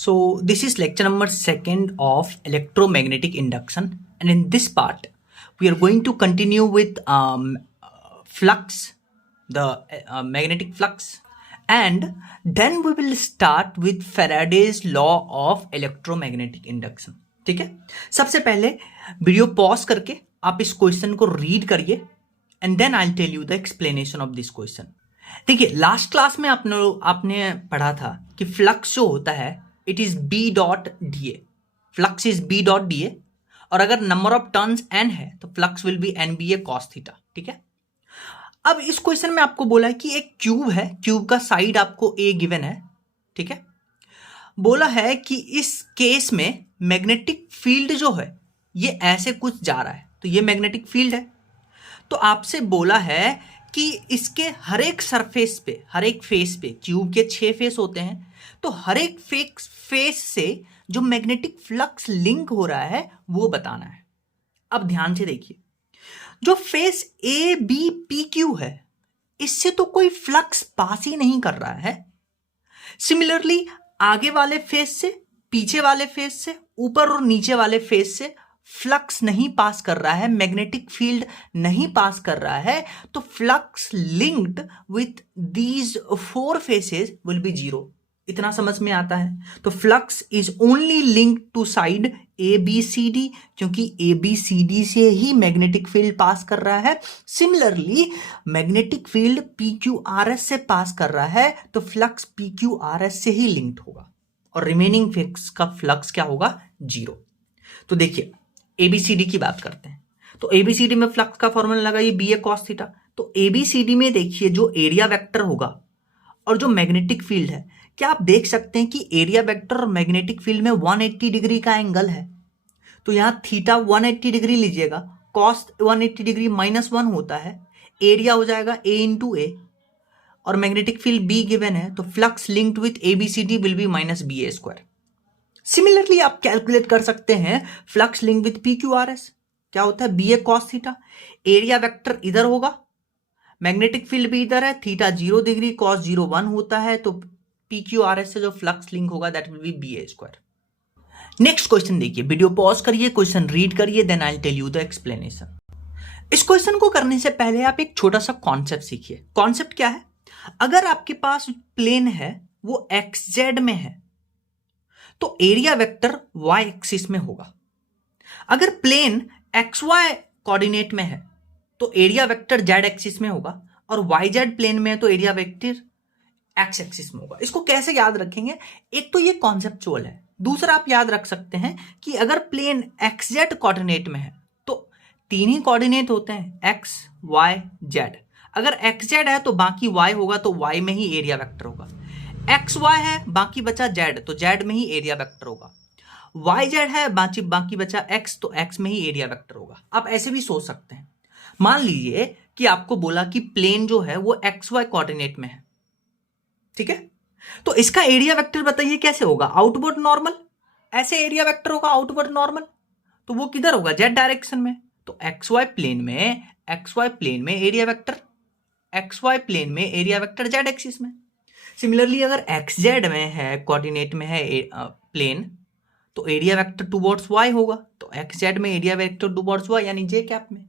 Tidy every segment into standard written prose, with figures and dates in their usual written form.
So this is lecture number 2 of electromagnetic induction, and in this part we are going to continue with flux, the magnetic flux, and then we will start with Faraday's law of electromagnetic induction. ठीक है, सबसे पहले video pause करके आप इस question को read करिए and then I will tell you the explanation of this question. देखिए, लास्ट क्लास में आपने पढ़ा था कि फ्लक्स जो होता है it is B dot D A. Flux is B dot D A, और अगर नंबर ऑफ टर्न्स एन है तो flux will be N B A cos theta. ठीक है, अब इस क्वेश्चन में आपको बोला है कि एक क्यूब है, क्यूब का साइड आपको ए गिवन है. ठीक है, बोला है कि इस केस में मैग्नेटिक फील्ड जो है ये ऐसे कुछ जा रहा है, तो ये मैग्नेटिक फील्ड है. तो आपसे बोला है कि इसके हर एक सरफेस पे, हर एक फेस पे, क्यूब के 6 फेस होते हैं, तो हर एक फेस से जो मैग्नेटिक फ्लक्स लिंक हो रहा है वो बताना है. अब ध्यान से देखिए, जो face A B P Q है इससे तो कोई फ्लक्स पास ही नहीं कर रहा है. सिमिलरली आगे वाले फेस से, पीछे वाले फेस से, ऊपर और नीचे वाले फेस से फ्लक्स नहीं पास कर रहा है, मैग्नेटिक फील्ड नहीं पास कर रहा है, तो flux linked with these 4 faces will be 0. इतना समझ में आता है. तो flux is only linked to side A B C D, क्योंकि ए बी सी डी से ही मैग्नेटिक फील्ड पास कर रहा है. Similarly magnetic field P Q R S से पास कर रहा है, तो flux P Q R S से ही लिंक्ड होगा, और रिमेनिंग फेस का फ्लक्स क्या होगा? 0. तो देखिए, एबीसीडी की बात करते हैं. तो एबीसीडी में फ्लक्स का फॉर्मूला लगाइए बी ए कॉस थीटा. तो एबीसीडी में देखिए जो एरिया वेक्टर होगा और जो मैग्नेटिक फील्ड है, क्या आप देख सकते हैं कि एरिया वेक्टर और मैग्नेटिक फील्ड में 180 डिग्री का एंगल है. तो यहां थीटा 180 डिग्री लीजिएगा, कॉस 180 डिग्री -1 होता है, एरिया हो जाएगा ए इंटू ए, और मैग्नेटिक फील्ड बी गिवन है, तो flux linked with A B C D will be -ba². Similarly आप कैलकुलेट कर सकते हैं flux link with P Q R S, क्या होता है? B A cos theta. Area vector इधर होगा, मैग्नेटिक फील्ड भी इधर है, थीटा 0 डिग्री, कॉस 0 1 होता है, तो पी क्यू आर एस से जो फ्लक्स लिंक होगा that will be ba². Next question देखिए, वीडियो पॉज करिए, क्वेश्चन रीड करिए, then I will tell you the explanation. इस क्वेश्चन को करने से पहले आप एक छोटा सा कॉन्सेप्ट सीखिए. कॉन्सेप्ट क्या है? अगर आपके पास प्लेन है वो एक्स जेड में है तो एरिया वेक्टर वाई एक्सिस में होगा. अगर प्लेन एक्स वाई कोऑर्डिनेट में है तो एरिया वेक्टर जेड एक्सिस में होगा, और वाई जेड प्लेन में है तो एरिया वेक्टर एक्स एक्सिस में होगा. इसको कैसे याद रखेंगे? एक तो ये कॉन्सेप्चुअल है, दूसरा आप याद रख सकते हैं कि अगर प्लेन एक्स जेड कोऑर्डिनेट में है तो 3 ही कोऑर्डिनेट होते हैं, एक्स वाई जेड. अगर एक्स जेड है तो बाकी वाई होगा, तो वाई में ही एरिया वेक्टर होगा. एक्स वाई है, बाकी बचा जेड, तो जेड में ही एरिया वेक्टर होगा. वाई जेड है, बाकी बचा एक्स, तो एक्स में ही एरिया वेक्टर होगा. आप ऐसे भी सोच सकते हैं. मान लीजिए कि आपको बोला कि प्लेन जो है वो एक्स वाई कोऑर्डिनेट में है. ठीक है, तो इसका एरिया वेक्टर बताइए कैसे होगा? आउटवर्ड नॉर्मल, ऐसे एरिया वेक्टर होगा आउटवर्ड नॉर्मल, तो वो किधर होगा? जेड डायरेक्शन में. तो एक्स वाई प्लेन में एरिया वेक्टर जेड एक्सिस में. सिमिलरली अगर एक्स जेड में है, कोऑर्डिनेट में है प्लेन, तो एरिया वेक्टर टुवर्ड्स वाई होगा, तो एक्स जेड में एरिया वेक्टर टुवर्ड्स वाई, यानी जे कैप में.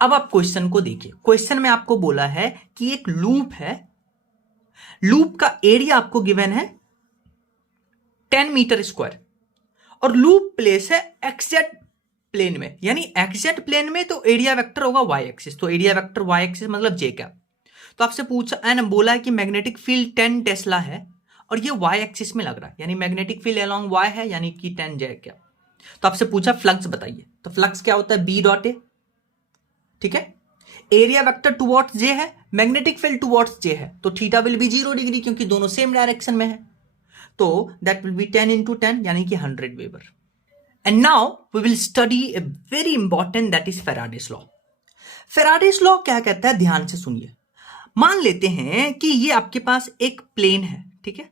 अब आप क्वेश्चन को देखिए. क्वेश्चन में आपको बोला है कि एक लूप है, लूप का एरिया आपको गिवन है 10 मीटर स्क्वायर, और लूप प्लेस है एक्स जेड प्लेन में, यानी एक्स जेड प्लेन में तो एरिया वेक्टर होगा वाई एक्सिस, तो एरिया वेक्टर वाई एक्सिस मतलब जे कैप. तो आपसे पूछा एंड बोला है कि मैग्नेटिक फील्ड 10 टेस्ला है और ये वाई एक्सिस में लग रहा है, यानी मैग्नेटिक फील्ड अलोंग वाई है, यानी कि 10 जे कैप. तो आपसे पूछा फ्लक्स बताइए, तो फ्लक्स क्या होता है? B dot A. ठीक है, एरिया वेक्टर टुवर्ड्स जे है, मैग्नेटिक फील्ड टुवर्ड्स जे है, तो थीटा विल बी 0 डिग्री, क्योंकि दोनों सेम डायरेक्शन में है, तो दैट विल बी 10 × 10, यानी कि 100 weber. And now we will study a very important, that is Faraday's law. Faraday's law क्या कहता है? ध्यान से सुनिए. मान लेते हैं कि ये आपके पास एक प्लेन है, ठीक है,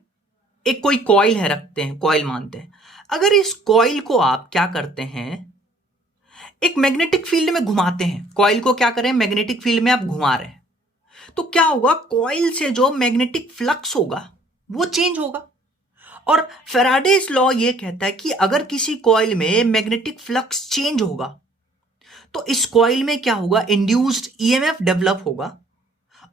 एक कोई कॉइल है, रखते हैं कॉइल मानते हैं. अगर इस कॉइल को आप क्या करते हैं, एक मैग्नेटिक फील्ड में घुमाते हैं, कॉइल को क्या करें, मैग्नेटिक फील्ड में आप घुमा रहे हैं, तो क्या होगा? कॉइल से जो मैग्नेटिक फ्लक्स होगा वो चेंज होगा, और फैराडेज लॉ ये कहता है कि अगर किसी कॉइल में मैग्नेटिक फ्लक्स चेंज होगा तो इस कॉइल में क्या होगा, इंड्यूस्ड ईएमएफ डेवलप होगा,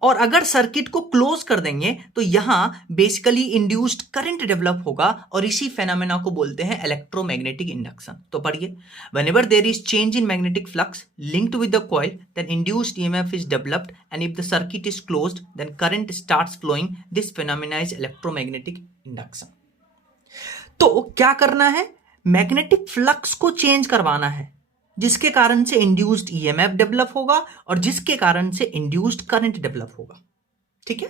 और अगर सर्किट को क्लोज कर देंगे तो यहां बेसिकली इंड्यूस्ड करंट डेवलप होगा, और इसी फेनोमेना को बोलते हैं इलेक्ट्रोमैग्नेटिक इंडक्शन। तो पढ़िए, whenever there is change in magnetic flux linked with the coil then induced EMF is developed, and if the circuit is closed then current starts flowing, this phenomena is electromagnetic induction. तो क्या करना है, magnetic flux को change करवाना है, जिसके कारण से इंड्यूस्ड ईएमएफ डेवलप होगा और जिसके कारण से इंड्यूस्ड करंट डेवलप होगा। ठीक है,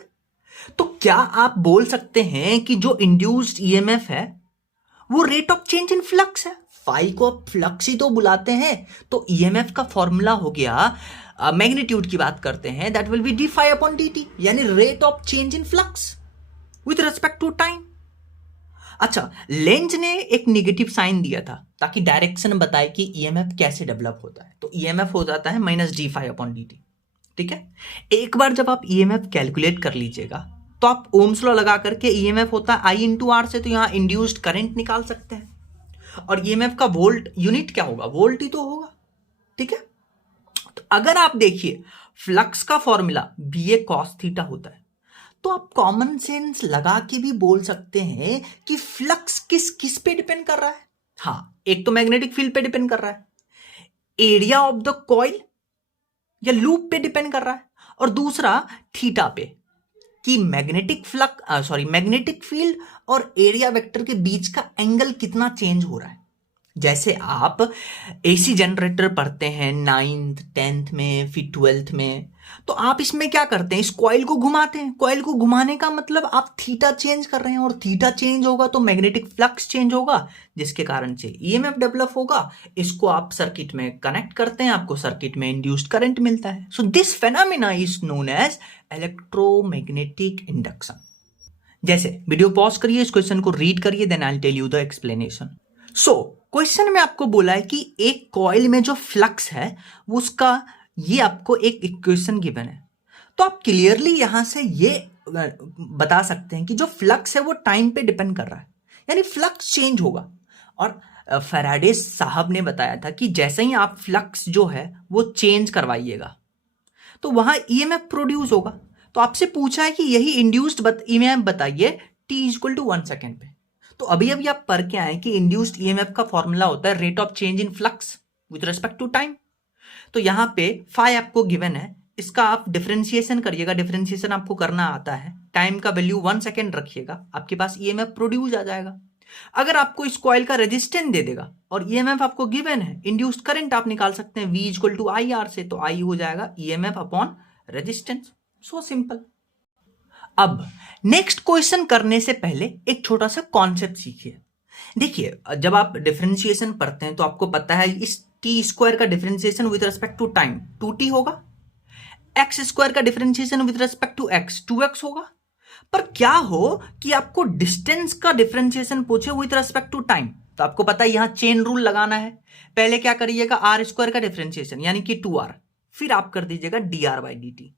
तो क्या आप बोल सकते हैं कि जो इंड्यूस्ड ईएमएफ है वो rate of change in flux है? फाई को आप फ्लक्स ही तो बुलाते हैं, तो ईएमएफ का फॉर्मूला हो गया, मैग्नीट्यूड की बात करते हैं, that will be d phi upon D t, यानी rate of change in flux with respect to time. अच्छा, लेंज ने एक नेगेटिव साइन दिया था ताकि डायरेक्शन बताए कि ईएमएफ कैसे डेवलप होता है, तो ईएमएफ हो जाता है minus D phi upon D T. ठीक है, एक बार जब आप ईएमएफ कैलकुलेट कर लीजिएगा तो आप ओम्स लॉ लगा करके ईएमएफ होता है आई इंटू आर से, तो यहां इंड्यूस्ड करंट निकाल सकते हैं, और ईएमएफ का वोल्ट यूनिट क्या होगा, वोल्ट ही तो होगा। ठीक है, तो अगर आप देखिए फ्लक्स का formula B A cos theta होता है, तो आप कॉमन सेंस लगा के भी बोल सकते हैं कि फ्लक्स किस किस पे डिपेंड कर रहा है। हाँ, एक तो मैग्नेटिक फील्ड पे डिपेंड कर रहा है, एरिया ऑफ द कॉइल या लूप पे डिपेंड कर रहा है, और दूसरा थीटा पे, कि मैग्नेटिक फील्ड और एरिया वेक्टर के बीच का एंगल कितना चेंज हो रहा है। जैसे आप एसी जनरेटर पढ़ते हैं 9th 10th में, फिर 12th में, तो आप इसमें क्या करते हैं, इस कॉइल को घुमाते हैं। कॉइल को घुमाने का मतलब आप थीटा चेंज कर रहे हैं, और थीटा चेंज होगा तो मैग्नेटिक फ्लक्स चेंज होगा, जिसके कारण से ईएमएफ डेवलप होगा। इसको आप सर्किट में कनेक्ट करते हैं, आपको सर्किट में इंड्यूस्ड करंट मिलता है। So this phenomena is known as electromagnetic induction. जैसे वीडियो पॉज करिए, इस क्वेश्चन को रीड करिए, then I will tell you the explanation. So question में आपको बोला है कि एक कॉइल में जो फ्लक्स है वो उसका, ये आपको एक इक्वेशन गिवन है, तो आप क्लियरली यहां से ये बता सकते हैं कि जो फ्लक्स है वो टाइम पे डिपेंड कर रहा है, यानी फ्लक्स चेंज होगा। और फैराडे साहब ने बताया था कि जैसे ही आप फ्लक्स जो है वो चेंज करवाइएगा तो वहां ईएमएफ प्रोड्यूस होगा। तो आपसे पूछा है कि यही इंड्यूस्ड ईएमएफ बताइए टी इक्वल टू 1 सेकेंड पे। तो अभी अभी आप पढ़ के आए कि इंड्यूस्ड ईएमएफ का फॉर्मूला होता है rate of change in flux with respect to time. तो यहां पे फाई आपको गिवन है, इसका आप डिफरेंशिएशन करिएगा, डिफरेंशिएशन आपको करना आता है, टाइम का वैल्यू 1 सेकेंड रखिएगा, आपके पास ईएमएफ प्रोड्यूस आ जाएगा। अगर आपको इस कॉइल का रेजिस्टेंस दे देगा और ईएमएफ आपको गिवन है, इंड्यूस्ड करंट आप निकाल सकते हैं V equal to I R से, तो आई हो जाएगा EMF upon resistance. So simple. अब नेक्स्ट क्वेश्चन करने से पहले एक छोटा सा कॉन्सेप्ट सीखिए। देखिए, जब आप डिफरेंशिएशन पढ़ते हैं तो आपको पता है इस टी स्क्वायर का differentiation with respect to time 2t होगा, एक्स स्क्वायर का differentiation with respect to X 2x होगा। पर क्या हो कि आपको डिस्टेंस का डिफरेंशिएशन पूछे विद रिस्पेक्ट टू टाइम, तो आपको पता है यहां चेन रूल लगाना है। पहले क्या करिएगा, आर स्क्वायर का डिफरेंशिएशन यानी कि 2r, फिर आप कर दीजिएगा dr/dt।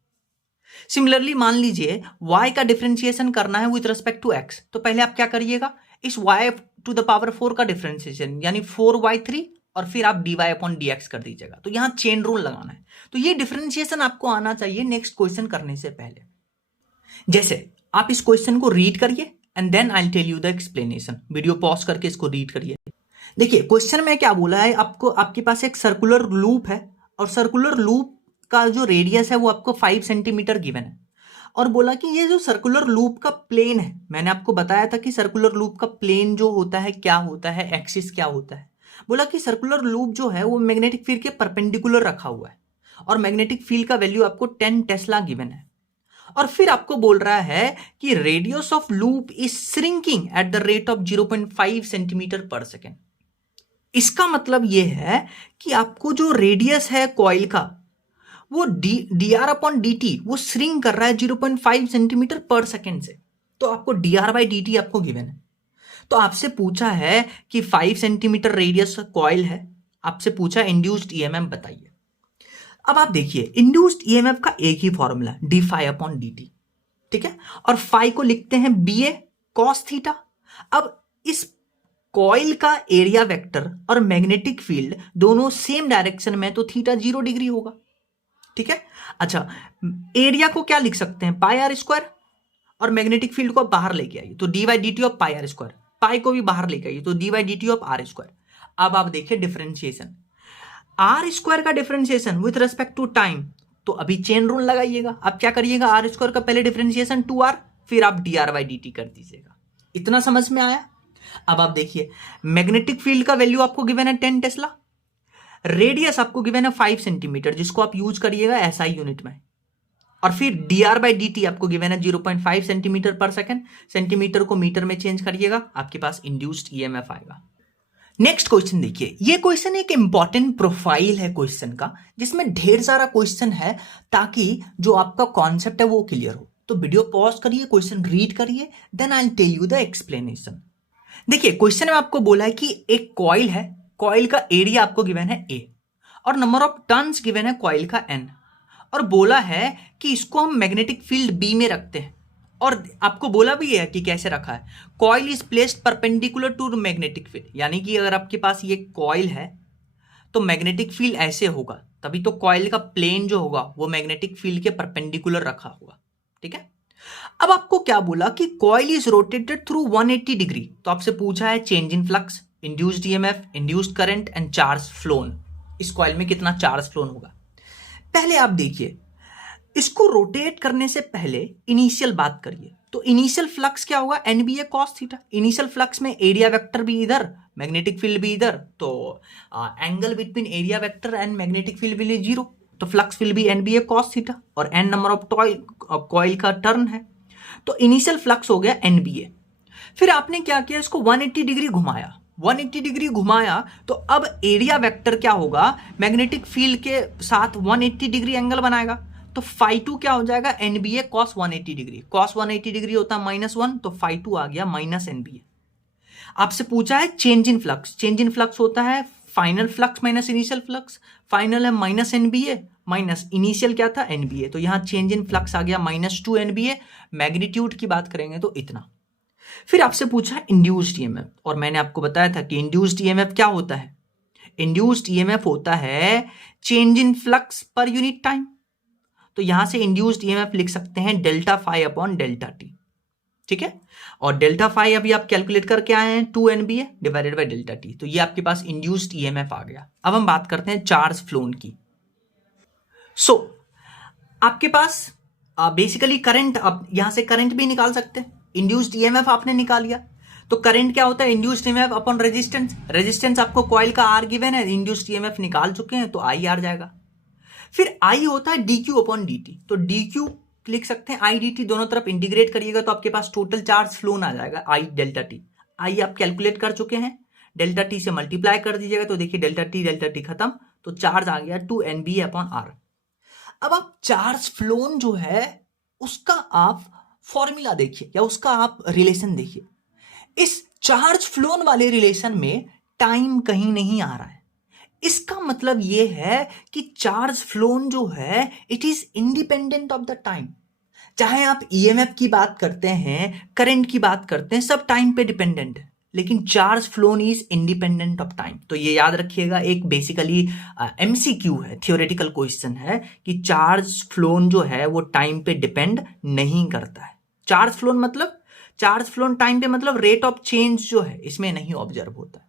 सिमिलरली मान लीजिए y का डिफरेंशिएशन करना है विद रिस्पेक्ट टू x, तो पहले आप क्या करिएगा, इस y टू द पावर 4 का डिफरेंशिएशन यानी 4y3, और फिर आप dy अपॉन dx कर दीजिएगा। तो यहां चेन रूल लगाना है, तो ये डिफरेंशिएशन आपको आना चाहिए नेक्स्ट क्वेश्चन करने से पहले। जैसे आप इस क्वेश्चन को रीड करिए and then I will tell you the explanation. Video pause करके इसको रीड करिए। देखिए क्वेश्चन में क्या बोला है, आपको आपके पास एक सर्कुलर लूप है, और सर्कुलर लूप का जो रेडियस है वो आपको 5 सेंटीमीटर गिवन है, और बोला कि ये जो सर्कुलर लूप का प्लेन है, मैंने आपको बताया था कि सर्कुलर लूप का प्लेन जो होता है क्या होता है, एक्सिस क्या होता है। बोला कि सर्कुलर लूप जो है वो मैग्नेटिक फील्ड के परपेंडिकुलर रखा हुआ है, और मैग्नेटिक फील्ड का वैल्यू आपको 10 टेस्ला गिवन है। और फिर आपको बोल रहा है कि radius of loop is shrinking at the rate of 0.5 centimetre पर सेकेंड। इसका मतलब यह है कि आपको जो रेडियस है कॉइल का वो dr अपॉन dt वो श्रिंक कर रहा है 0.5 सेंटीमीटर पर सेकेंड से, तो आपको dr/dt आपको गिवन है। तो आपसे पूछा है कि 5 सेंटीमीटर रेडियस कॉइल है, आपसे पूछा इंड्यूस्ड ईएमएफ बताइए। अब आप देखिए इंड्यूस्ड ईएमएफ का एक ही formula d phi upon dt, ठीक है, और फाई को लिखते हैं बी ए कॉस थीटा। अब इस कॉइल का एरिया वेक्टर और मैग्नेटिक फील्ड दोनों सेम डायरेक्शन में, तो थीटा 0 डिग्री होगा। ठीक है। अच्छा, एरिया को क्या लिख सकते हैं, पाई आर स्क्वायर, और मैग्नेटिक फील्ड को आप बाहर लेके आइए तो d by d t of pi r square, pi को भी बाहर लेके आइए तो d by d t of r square. अब आप देखिए डिफरेंशिएशन, आर स्क्वायर का differentiation with respect to time, तो अभी चेन रूल लगाइएगा। आप क्या करिएगा, आर स्क्वायर का पहले डिफरेंशिएशन 2r, फिर आप D R by d T कर दीजिएगा। इतना समझ में आया। अब आप देखिए मैग्नेटिक फील्ड का वैल्यू आपको गिवन है 10 टेस्ला, रेडियस आपको गिवन है 5 सेंटीमीटर, जिसको आप यूज करिएगा एसआई यूनिट में, और फिर D R by d T आपको गिवन है 0.5 सेंटीमीटर पर सेकेंड, सेंटीमीटर को मीटर में चेंज करिएगा, आपके पास इंड्यूस्ड ईएमएफ आएगा। नेक्स्ट क्वेश्चन देखिए, ये क्वेश्चन एक इंपॉर्टेंट प्रोफाइल है क्वेश्चन का, जिसमें ढेर सारा क्वेश्चन है, ताकि जो आपका कॉन्सेप्ट है वो क्लियर हो। तो वीडियो पॉज करिए, क्वेश्चन रीड करिए, then I will tell you the explanation. देखिए क्वेश्चन में आपको बोला है कि एक कॉइल है, कॉइल का एरिया आपको गिवन है A, और नंबर ऑफ टर्न्स गिवन है कॉइल का N, और बोला है कि इसको हम मैग्नेटिक फील्ड B में रखते हैं, और आपको बोला भी है कि कैसे रखा है, coil is placed perpendicular to magnetic field, यानी कि अगर आपके पास ये कॉइल है तो मैग्नेटिक फील्ड ऐसे होगा, तभी तो कॉइल का प्लेन जो होगा वो मैग्नेटिक फील्ड के परपेंडिकुलर रखा होगा। ठीक है। अब आपको क्या बोला कि coil is rotated through 180 degree, तो आपसे पूछा है change in flux, induced EMF, induced current and charge phloem, इस कॉइल में कितना चार्ज फ्लोन होगा। पहले आप देखिए, इसको रोटेट करने से पहले इनिशियल बात करिए, तो इनिशियल फ्लक्स क्या होगा, NBA cos theta. Initial flux में एरिया वेक्टर भी इधर, मैग्नेटिक फील्ड भी इधर, तो angle between area vector and magnetic field will be 0, तो flux will B NBA cos theta, और एन नंबर ऑफ कॉइल का टर्न है, तो इनिशियल फ्लक्स हो गया एनबीए। फिर आपने क्या किया, इसको 180 डिग्री घुमाया, 180 डिग्री घुमाया, तो अब एरिया वेक्टर क्या होगा, मैग्नेटिक फील्ड के साथ 180 डिग्री एंगल बनाएगा, तो φ2 क्या हो जाएगा, NBA cos 180 degree, cos 180 degree होता है -1, तो φ2 आ गया माइनस एनबीए। आपसे पूछा है change in flux, change in flux होता है final flux minus initial flux, final है माइनस एनबीए माइनस इनिशियल क्या था एनबीए, तो यहां चेंज इन फ्लक्स आ गया -2 एनबीए। मैग्नीट्यूड की बात करेंगे तो इतना। फिर आपसे पूछा इंड्यूस्ड ईएमएफ, और मैंने आपको बताया था कि इंड्यूस्ड ईएमएफ क्या होता है, इंड्यूस्ड ईएमएफ होता है change in flux per unit time, तो यहां से इंड्यूस्ड ईएमएफ लिख सकते हैं delta phi upon delta T. ठीक है, और डेल्टा फाई अभी आप कैलकुलेट करके आए हैं 2 NBA divided by delta T, तो ये आपके पास इंड्यूस्ड ईएमएफ आ गया। अब हम बात करते हैं चार्ज फ्लोन की। सो आपके पास बेसिकली करंट, आप यहां से करंट भी निकाल सकते हैं, इंड्यूस्ड ईएमएफ आपने निकाल लिया, तो करंट क्या होता है, induced EMF upon resistance, resistance आपको कॉइल का आर गिवन है, इंड्यूस्ड ईएमएफ निकाल चुके हैं, तो आई आर जाएगा। फिर आई होता है D Q upon D T, तो डी क्यू लिख सकते हैं, आई डी टी दोनों तरफ इंटीग्रेट करिएगा तो आपके पास टोटल चार्ज फ्लोन आ जाएगा आई डेल्टा टी। आई आप कैलकुलेट कर चुके हैं, डेल्टा टी से मल्टीप्लाई कर दीजिएगा, तो देखिए डेल्टा टी खत्म, तो चार्ज आ गया 2 एनबीए अपॉन आर। अब आप चार्ज फ्लोन जो है उसका आप फॉर्मूला देखिए, या उसका आप रिलेशन देखिए। इस चार्ज फ्लोन वाले रिलेशन में टाइम कहीं नहीं आ रहा है, इसका मतलब यह है कि चार्ज फ्लोन जो है it is independent of the time. चाहे आप ईएमएफ की बात करते हैं, करंट की बात करते हैं, सब टाइम पे डिपेंडेंट है, लेकिन charge phloem is independent of time. तो ये याद रखिएगा, एक बेसिकली एमसीक्यू है, थियोरेटिकल क्वेश्चन है कि चार्ज फ्लोन जो है वो टाइम पे डिपेंड नहीं करता है। चार्ज फ्लोन टाइम पे मतलब रेट ऑफ चेंज जो है इसमें नहीं ऑब्जर्व होता है।